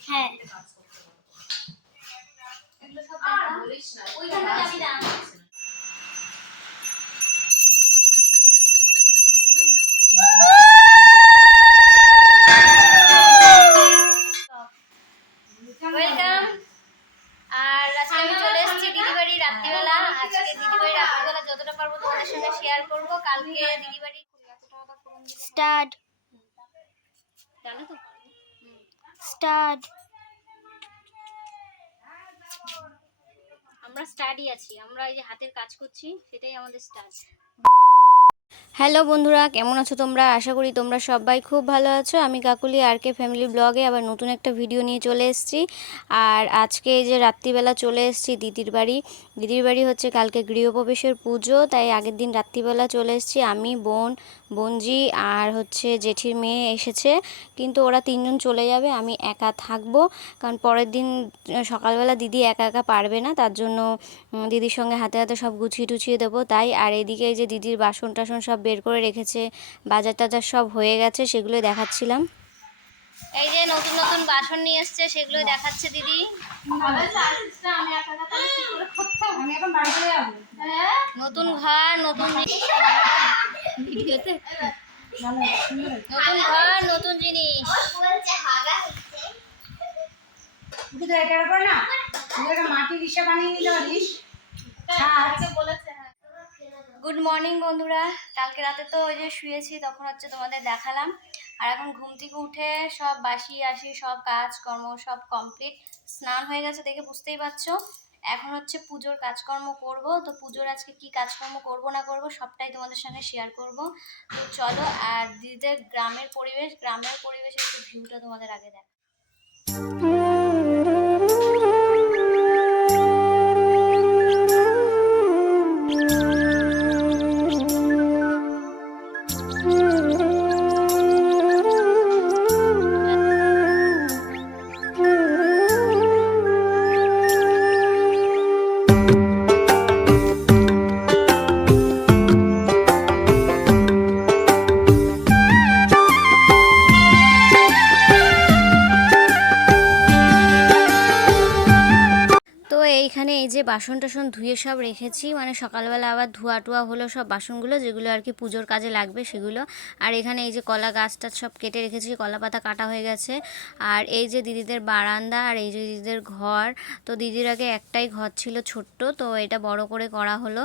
হ্যাঁ। ওয়েলকাম। আর আজকে আমি চলে এসেছি দিদি রাত্রিবেলা। আজকে দিদি রাত্রিবেলা যতটা পারব তোমাদের সঙ্গে শেয়ার করব। কালকে স্টার্ট। জানো তো? স্টার্ট। আমরা স্টাডি আছি আমরা এই যে হাতের কাজ করছি সেটাই আমাদের স্টার্ট। হ্যালো বন্ধুরা, কেমন আছো তোমরা? আশা করি তোমরা সবাই খুব ভালো আছো। আমি কাকুলি আর কে ফ্যামিলি ব্লগে আবার নতুন একটা ভিডিও নিয়ে চলে এসেছি। আর আজকে যে রাত্রিবেলা চলে এসেছি দিদির বাড়ি। দিদির বাড়ি হচ্ছে কালকে গৃহপ্রবেশের পুজো, তাই আগের দিন রাত্রিবেলা চলে এসেছি আমি, বোন, বোনজি আর হচ্ছে জেঠির মেয়ে এসেছে। কিন্তু ওরা তিনজন চলে যাবে, আমি একা থাকব। কারণ পরের দিন সকালবেলা দিদি একা একা পারবে না, তার জন্য দিদির সঙ্গে হাতে হাতে সব গুছিয়ে টুছিয়ে দেবো তাই। আর এদিকে যে দিদির বাসন টাসন সব বের করে রেখেছে। বাজার টাজার সব হয়ে গেছে সেগুলো দেখাচ্ছিলাম। এই যে নতুন নতুন বাসন নিয়ে এসছে সেগুলো দেখাচ্ছে দিদি। নতুন ঘর নতুন নতুন ঘর নতুন জিনিস। মাটির রিসা বানিয়ে নিতে পারিস ছাদ গুড মর্নিং বন্ধুরা। কালকে রাতে তো ওই যে শুয়েছি, তখন হচ্ছে তোমাদের দেখালাম। আর এখন ঘুম থেকে উঠে সব বাসি আসি, সব কাজ কর্ম সব কমপ্লিট স্নান হয়ে গেছে দেখে বুঝতেই পারছ। এখন হচ্ছে পুজোর কাজকর্ম করব। তো পুজোর আজকে কি কাজকর্ম করব না করব সবটাই তোমাদের সঙ্গে শেয়ার করব। তো চলো, আর দিদিদের গ্রামের পরিবেশ, গ্রামের পরিবেশের একটু ভিউটা তোমাদের আগে দেখ। এইখানে এই যে বাসন টাসন ধুয়ে সব রেখেছি। মানে সকালবেলা আবার ধোয়া টোয়া হলো সব বাসনগুলো, যেগুলো আর কি পুজোর কাজে লাগবে সেগুলো। আর এখানে এই যে কলা গাছটা সব কেটে রেখেছি, কলা পাতা কাটা হয়ে গেছে। আর এই যে দিদিদের বারান্দা আর এই যে দিদিদের ঘর, তো দিদির আগে একটাই ঘর ছিল ছোট্ট, তো এটা বড় করে করা হলো।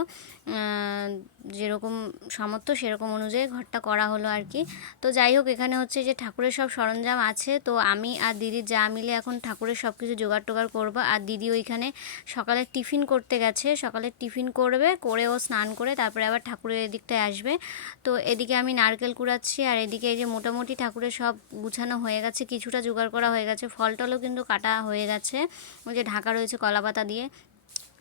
যেরকম সামর্থ্য, সেরকম অনুযায়ী ঘরটা করা হলো আর কি। তো যাই হোক, এখানে হচ্ছে যে ঠাকুরের সব সরঞ্জাম আছে। তো আমি আর দিদি যা মিলে এখন ঠাকুরের সব কিছু জোগাড় টোগাড় করব। আর দিদি ওইখানে সকালে টিফিন করতে গেছে। সকালে টিফিন করবে, করে ও স্নান করে তারপরে আবার ঠাকুরের এদিকটায় আসবে। তো এদিকে আমি নারকেল কুড়াচ্ছি আর এদিকে এই যে মোটামুটি ঠাকুরের সব গুছানো হয়ে গেছে, কিছুটা জোগাড় করা হয়ে গেছে। ফল টলও কিন্তু কাটা হয়ে গেছে। ওই যে ঢাকা রয়েছে কলাপাতা দিয়ে।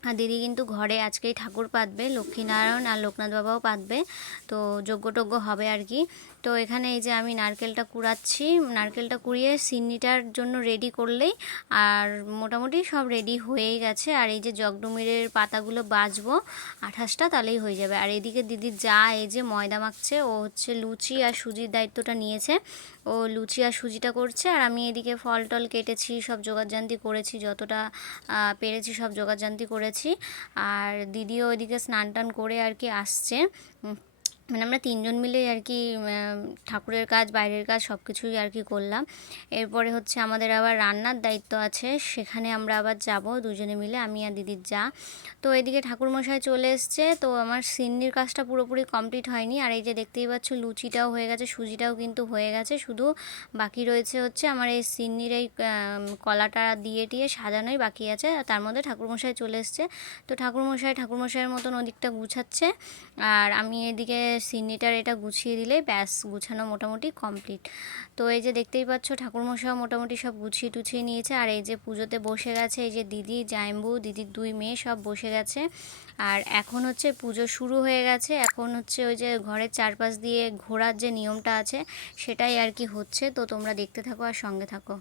আর দিদি কিন্তু ঘরে আজকেই ঠাকুর পাতবে, লক্ষ্মীনারায়ণ আর লোকনাথ বাবাও পাতবে, তো যজ্ঞ হবে আর কি। তো এখানে এই যে আমি নারকেলটা কুড়াচ্ছি, নারকেলটা কুড়িয়ে সিন্নিটার জন্য রেডি করলেই আর মোটামুটি সব রেডি হয়েই গেছে। আর এই যে জগডুমিরের পাতাগুলো বাজবো আঠাশটা, তাহলেই হয়ে যাবে। আর এদিকে দিদি যা এই যে ময়দা মাখছে, ও হচ্ছে লুচি আর সুজির দায়িত্বটা নিয়েছে। ও লুচি আর সুজিটা করছে, আর আমি এদিকে ফল টল কেটেছি, সব জোগাড়জান্তি করেছি, যতটা পেরেছি সব জোগাড়জান্তি করেছি। আর দিদিও ওইদিকে স্নান টান করে আর কি আসছে। মানে আমরা তিনজন মিলে আর কি ঠাকুরের কাজ, বাইরের কাজ সব কিছুই আর কি করলাম। এরপরে হচ্ছে আমাদের আবার রান্নার দায়িত্ব আছে, সেখানে আমরা আবার যাব দুজনে মিলে, আমি আর দিদির যা। তো এদিকে ঠাকুরমশাই চলে এসছে, তো আমার সিন্নির কাজটা পুরোপুরি কমপ্লিট হয়নি। আর এই যে দেখতেই পাচ্ছ, লুচিটাও হয়ে গেছে, সুজিটাও কিন্তু হয়ে গেছে, শুধু বাকি রয়েছে হচ্ছে আমার এই সিন্নির এই কলাটা দিয়ে টিয়ে সাজানোই বাকি আছে তার মধ্যে ঠাকুরমশাই চলে এসছে। তো ঠাকুরমশাই, ঠাকুরমশাইয়ের মতন ওদিকটা গুছাচ্ছে, আর আমি এদিকে সিন্নিটার এটা গুছিয়ে দিলে ব্যাস গুছানো মোটামুটি কমপ্লিট। তো এই যে দেখতেই পাচ্ছ ঠাকুরমশাইও মোটামুটি সব গুছিয়ে টুছিয়ে নিয়েছে। আর এই যে পুজোতে বসে গেছে এই যে দিদি জায়ম্বু দিদির দুই মেয়ে সব বসে গেছে। আর এখন হচ্ছে পুজো শুরু হয়ে গেছে। এখন হচ্ছে ওই যে ঘরের চারপাশ দিয়ে ঘোরার যে নিয়মটা আছে সেটাই আর কি হচ্ছে। তো তোমরা দেখতে থাকো আর সঙ্গে থাকো।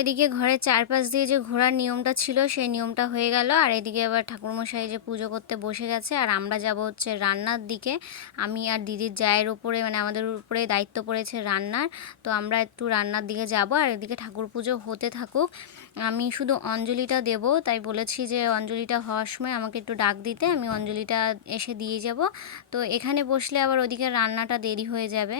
এদিকে ঘরের চারপাশ দিয়ে যে ঘোরার নিয়মটা ছিল, সেই নিয়মটা হয়ে গেল। আর এদিকে আবার ঠাকুরমশাই যে পুজো করতে বসে গেছে, আর আমরা যাব হচ্ছে রান্নার দিকে। আমি আর দিদির জায়ের উপরে মানে আমাদের উপরে দায়িত্ব পড়েছে রান্নার। তো আমরা একটু রান্নার দিকে যাব, আর এদিকে ঠাকুর পুজো হতে থাকুক। আমি শুধু অঞ্জলিটা দেব, তাই বলেছি যে অঞ্জলিটা হওয়ার সময় আমাকে একটু ডাক দিতে, আমি অঞ্জলিটা এসে দিয়ে যাব। তো এখানে বসলে আবার ওদিকে রান্নাটা দেরি হয়ে যাবে।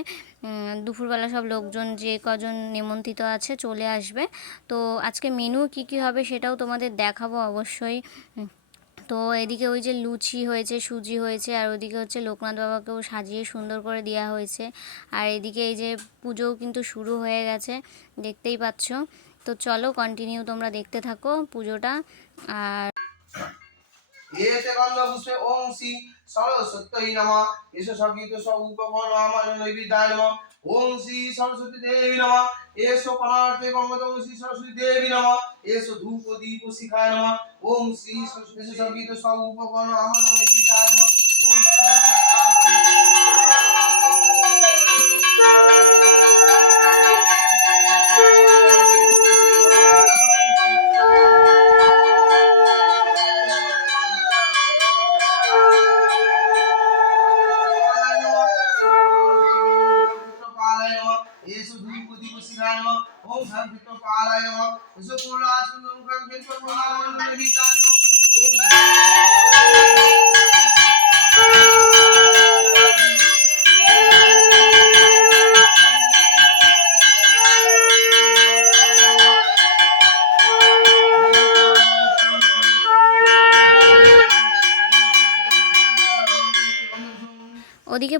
দুপুরবেলা সব লোকজন যে কজন নিমন্ত্রিত আছে চলে আসবে। তো আজকে মেনু কি কি হবে সেটাও তোমাদের দেখাবো অবশ্যই। তো এদিকে ওই যে লুচি হয়েছে, সুজি হয়েছে, আর ওদিকে হচ্ছে লোকনাথ বাবাকেও সাজিয়ে সুন্দর করে দেওয়া হয়েছে। আর এদিকে এই যে পুজোও কিন্তু শুরু হয়ে গেছে, দেখতেই পাচ্ছ। তো চলো কন্টিনিউ তোমরা দেখতে থাকো পুজোটা। আর এতে গন্ধ পুষ্পে ওং শ্রী সরস্বত্যই নম। এস সংগীত সব উপকরণ আমার নৈবিদ্যায় নম। ওং শ্রী সরস্বতী দেবী নম। এসো পরার্থে গঙ্গত শ্রী সরস্বতী দেবী নম। এসো ধূপ দীপ শিখায় নম। ওং শ্রী সরস্বতী সংগীত সব উপকরণ আমার নৈবিদ্যায় নম। ওং পালায়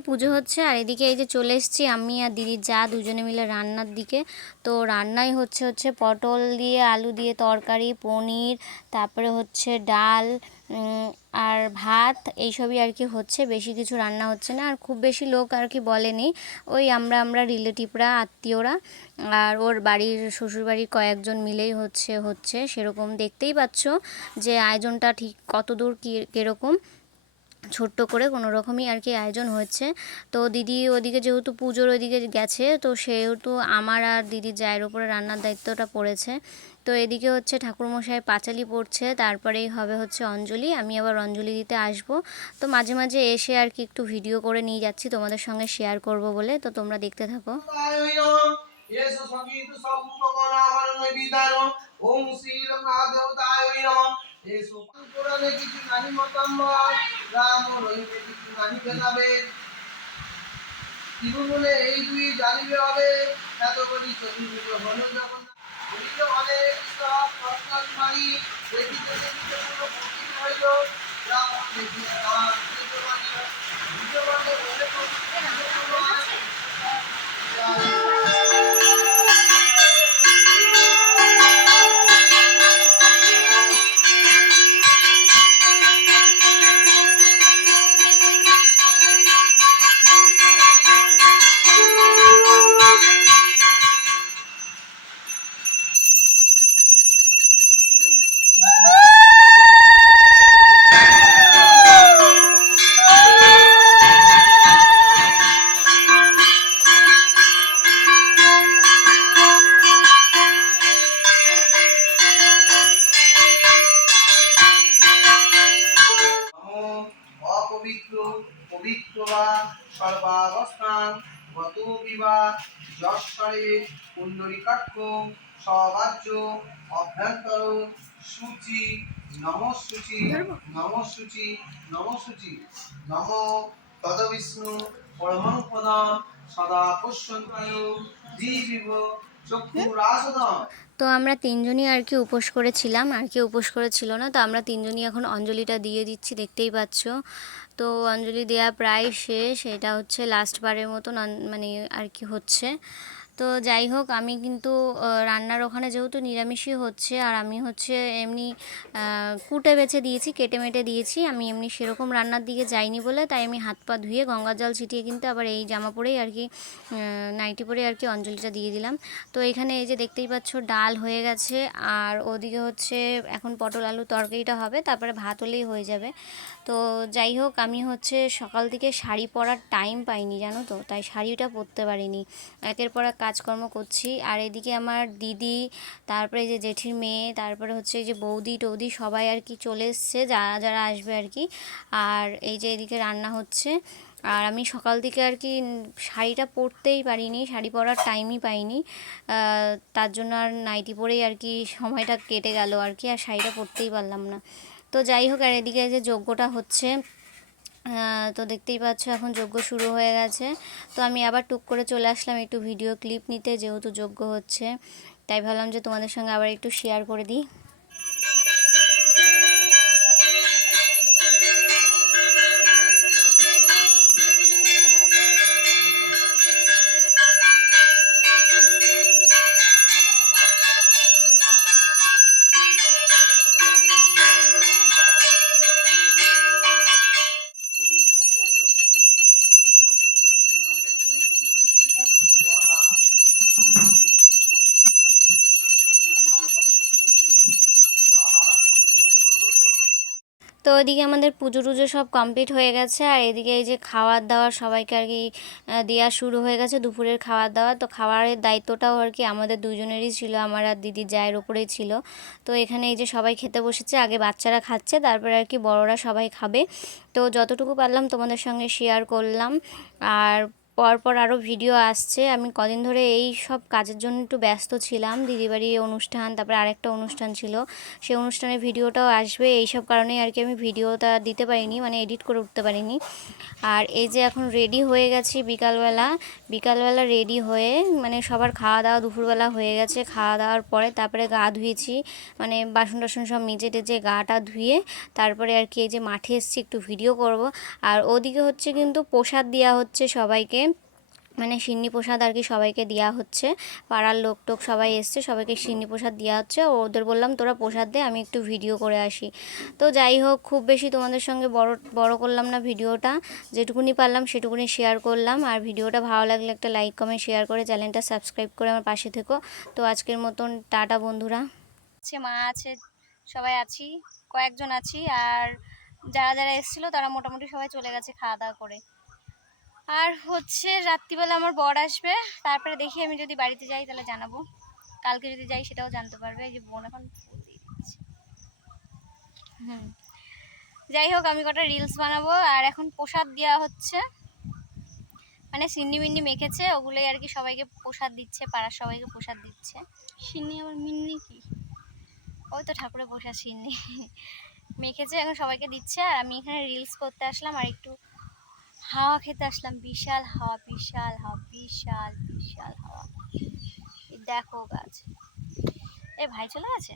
পুজো হচ্ছে, আর এদিকে এই যে চলে এসেছি আমি আর দিদির যা দুজনে মিলে রান্নার দিকে। তো রান্নাই হচ্ছে হচ্ছে পটল দিয়ে, আলু দিয়ে তরকারি, পনির, তারপরে হচ্ছে ডাল আর ভাত, এইসবই আর কি হচ্ছে। বেশি কিছু রান্না হচ্ছে না, আর খুব বেশি লোক আর কি বলেনি। ওই আমরা আমরা রিলেটিভরা, আত্মীয়রা, আর ওর বাড়ির শ্বশুরবাড়ির কয়েকজন মিলেই হচ্ছে হচ্ছে, সেরকম দেখতেই পাচ্ছ যে আয়োজনটা ঠিক কতদূর কী, কীরকম। ছোট্ট করে কোনো রকমই আর কি আয়োজন হচ্ছে। তো দিদি ওদিকে যেহেতু পুজোর ওদিকে গেছে, তো সেহেতু আমার আর দিদির জায়ের উপরে রান্নার দায়িত্বটা পড়েছে। তো এদিকে হচ্ছে ঠাকুরমশাই পাঁচালি পড়ছে, তারপরেই হবে হচ্ছে অঞ্জলি। আমি আবার অঞ্জলি দিতে আসব। তো মাঝে মাঝে এসে আর কি একটু ভিডিও করে নিয়ে যাচ্ছি, তোমাদের সঙ্গে শেয়ার করব বলে। তো তোমরা দেখতে থাকো। নম এসো পুরাণে কিছু নাহি মতাম্বর রাম রহিমে কিছু নাহি ভেদাভেদ ত্রিভুবনে এই দুই জানিবে হবে এত করি চতুর্ভুজ হল যখন বলিতে অনেক সব প্রশ্ন ভারী দেখিতে দেখিতে পুরো কঠিন হইল। রাম দেখিতে তার বিজয়বাণী বিজয়বাণী বলে কঠিন পবিত্র বা সর্বাবস্থান গত বিবা যশ্বরে কুণ্ডরিকাক্ষ সবাজ্য অভ্যন্তর সূচি নমসূচি নমসূচি নমসূচি। নম তদবিষ্ণু পরমং পদম সদা জীবিব তো আমরা তিনজনই আর কি উপোস করেছিলাম আর কি উপোস করেছিল না তো আমরা তিনজনই এখন অঞ্জলিটা দিয়ে দিচ্ছি দেখতেই পাচ্ছ। তো অঞ্জলি দেয়া প্রায় শেষ এটা হচ্ছে লাস্ট বারের মতন মানে আর কি হচ্ছে। তো যাই হোক, আমি কিন্তু রান্নার ওখানে যেহেতু নিরামিষই হচ্ছে, আর আমি হচ্ছে এমনি কুটে বেছে দিয়েছি, কেটে মেটে দিয়েছি, আমি এমনি সেরকম রান্নার দিকে যাইনি বলে, তাই আমি হাত পা ধুয়ে গঙ্গার জল ছিটিয়ে কিন্তু আবার এই জামা পরেই আর কি নাইটি পরে আর কি অঞ্জলিটা দিয়ে দিলাম। তো এখানে এই যে দেখতেই পাচ্ছ, ডাল হয়ে গেছে, আর ওদিকে হচ্ছে এখন পটল আলু তরকারিটা হবে, তারপরে ভাত হলেই হয়ে যাবে। তো যাই হোক, আমি হচ্ছে সকাল থেকে শাড়ি পরার টাইম পাইনি, জানো তো, তাই শাড়িটা পরতে পারিনি। একের পর এক কাজকর্ম করছি। আর এদিকে আমার দিদি, তারপরে যে জেঠির মেয়ে, তারপরে হচ্ছে যে বৌদি টৌদি সবাই আর কি চলে এসছে, যারা যারা আসবে আর কি। আর এই যে এদিকে রান্না হচ্ছে। আর আমি সকাল থেকে আর কি শাড়িটা পরতেই পারিনি, শাড়ি পরার টাইমই পাইনি। তার জন্য আর নাইটি পরেই আর কি সময়টা কেটে গেল আর কি, আর শাড়িটা পরতেই পারলাম না। তো যাই হোক, আর এদিকে যে যজ্ঞটা হচ্ছে তো দেখতেই পাচ্ছ এখন যজ্ঞ শুরু হয়ে গেছে। তো আমি আবার টুক করে চলে আসলাম একটু ভিডিও ক্লিপ নিতে, যেহেতু যজ্ঞ হচ্ছে, তাই ভাবলাম যে তোমাদের সঙ্গে আবার একটু শেয়ার করে দিই। ওইদিকে আমাদের পুজো টুজো সব কমপ্লিট হয়ে গেছে, আর এদিকে এই যে খাওয়ার দাওয়ার সবাইকে আর কি দেওয়া শুরু হয়ে গেছে, দুপুরের খাওয়ার দাওয়া। তো খাওয়ারের দায়িত্বটাও আর কি আমাদের দুজনেরই ছিল, আমার আর দিদি জায়ের ওপরেই ছিল। তো এখানে এই যে সবাই খেতে বসেছে, আগে বাচ্চারা খাচ্ছে, তারপরে আর কি বড়রা সবাই খাবে। তো যতটুকু পারলাম তোমাদের সঙ্গে শেয়ার করলাম, আর পরপর আরও ভিডিও আসছে। আমি কদিন ধরে এই সব কাজের জন্য একটু ব্যস্ত ছিলাম। দিদিবাড়ি অনুষ্ঠান, তারপরে আরেকটা অনুষ্ঠান ছিল। সেই অনুষ্ঠানের ভিডিওটাও আসবে। এই সব কারণেই আর কি আমি ভিডিওটা দিতে পারিনি মানে এডিট করে উঠতে পারিনি। আর এই যে এখন রেডি হয়ে গেছি বিকালবেলা। বিকালবেলা রেডি হয়ে মানে সবার খাওয়া দাওয়া দুপুরবেলা হয়ে গেছে। খাওয়া দাওয়ার পরে তারপরে গা ধুয়েছি। মানে বাসন টাসন সব মেজে টেজে গাটা ধুয়ে তারপরে আর কি এই যে মাঠে এসেছি একটু ভিডিও করব। আর ওদিকে হচ্ছে কিন্তু প্রসাদ দেওয়া হচ্ছে সবাইকে। মানে সিন্নি প্রসাদ আর কি সবাইকে দেওয়া হচ্ছে। পাড়ার লোক টোক সবাই এসছে, সবাইকে সিন্নি প্রসাদ দেওয়া হচ্ছে। ওদের বললাম, তোরা প্রসাদ দে, আমি একটু ভিডিও করে আসি। তো যাই হোক, খুব বেশি তোমাদের সঙ্গে বড় বড় করলাম না ভিডিওটা। যেটুকুনি পারলাম, সেটুকুনি শেয়ার করলাম। আর ভিডিওটা ভালো লাগলে একটা লাইক কমেন্ট শেয়ার করে চ্যানেলটা সাবস্ক্রাইব করে আমার পাশে থেকো। তো আজকের মতন টাটা বন্ধুরা। আছে, মা আছে, সবাই আছি, কয়েকজন আছি। আর যারা যারা এসেছিল, তারা মোটামুটি সবাই চলে গেছে খাওয়া দাওয়া করে। আর হচ্ছে রাত্রিবেলা আমার বর আসবে তারপরে দেখি আমি যদি বাড়িতে যাই তাহলে জানাব। কালকে যদি যাই সেটাও জানতে পারবে এই যে বোন এখন দিয়ে দিচ্ছে। হুম। যাই হোক আমি কটা রিলস বানাবো আর এখন প্রসাদ দেওয়া হচ্ছে। মানে সিন্নি মিন্নি মেখেছে ওগুলোই আর কি সবাইকে প্রসাদ দিচ্ছে পাড়ার সবাইকে প্রসাদ দিচ্ছে। সিন্নি আবার মিন্নি কি? ওই তো ঠাকুরের প্রসাদ সিন্নি। মেখেছে এখন সবাইকে দিচ্ছে আর আমি এখানে রিলস করতে আসলাম আর একটু হাওয়া খেতে আসলাম, বিশাল হাওয়া বিশাল হাওয়া, বিশাল বিশাল হাওয়া। দেখো গাছ। এ ভাই চলে গেছে?